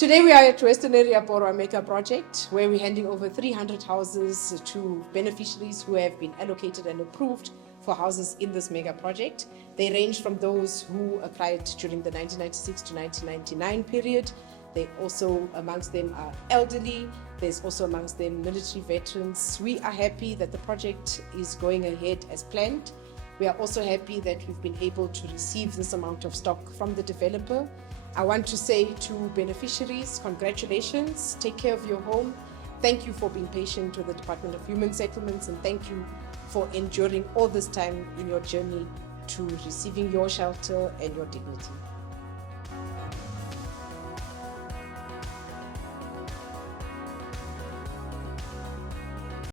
Today we are at Westonaria Borwa MEC project, where we're handing over 300 houses to beneficiaries who have been allocated and approved for houses in this mega project. They range from those who applied during the 1996 to 1999 period. They also, amongst them, are elderly. There's also amongst them military veterans. We are happy that the project is going ahead as planned. We are also happy that we've been able to receive this amount of stock from the developer. I want to say to beneficiaries, congratulations, take care of your home. Thank you for being patient with the Department of Human Settlements, and thank you for enduring all this time in your journey to receiving your shelter and your dignity.